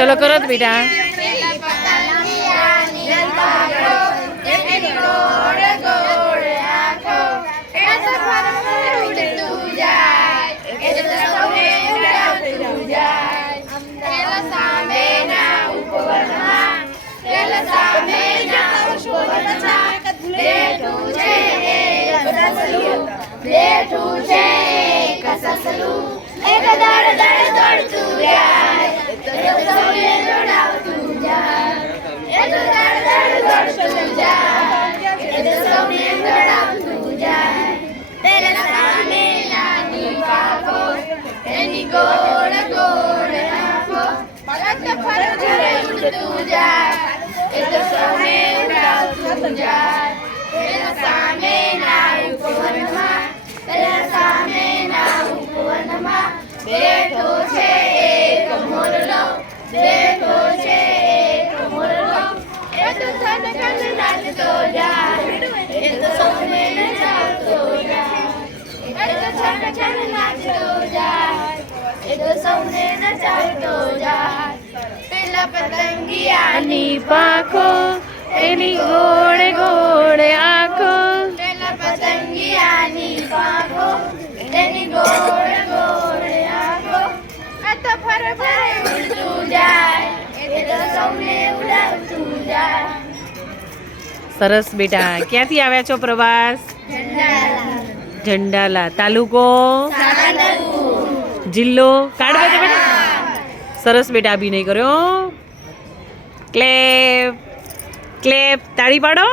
ચલો કરો તો બેટા. બેઠું છે કસસલું એક દડ દડ દોડતું જાય એ તો સૌને દોડાવતું જાય એ તો દડ દડ દોડતું જાય એ તો સૌને દોડાવતું જાય તેરા સામે નાની પાકો એની ગોળ ગોળ આંખો પલક ફરજરે ઉડતું જાય એ તો સૌને ઉડાવતું જાય તેરા સામે ના ઉપવનમાં તેરા સામે ના ઉપવનમાં બેઠો છે એક મોરલો બેઠો છે એક મોરલો એ તો ધન ધન નાચતો જાય એ તો સૌને નચાવતો જાય એ તો ધન ધન નાચતો જાય એ તો સૌને નચાવતો જાય પેલા પતંગિયાની પાંખો એની ગોળે ગોળે આંખો પેલા પતંગિયાની પાંખો એની ગોળે ગોળે આંખો આ તો ફર ફરે ઉડતું જાય એ તો સૌને ઉડાવતું જાય. સરસ બેટા. ક્યાંથી આવ્યા છો પ્રવાસ? ઝંડાલા. તાલુકો? જિલ્લો? કાઢવા દે બેટા. સરસ બેટા. અભિનય કર્યો. Clap clap. તાળી પાડો.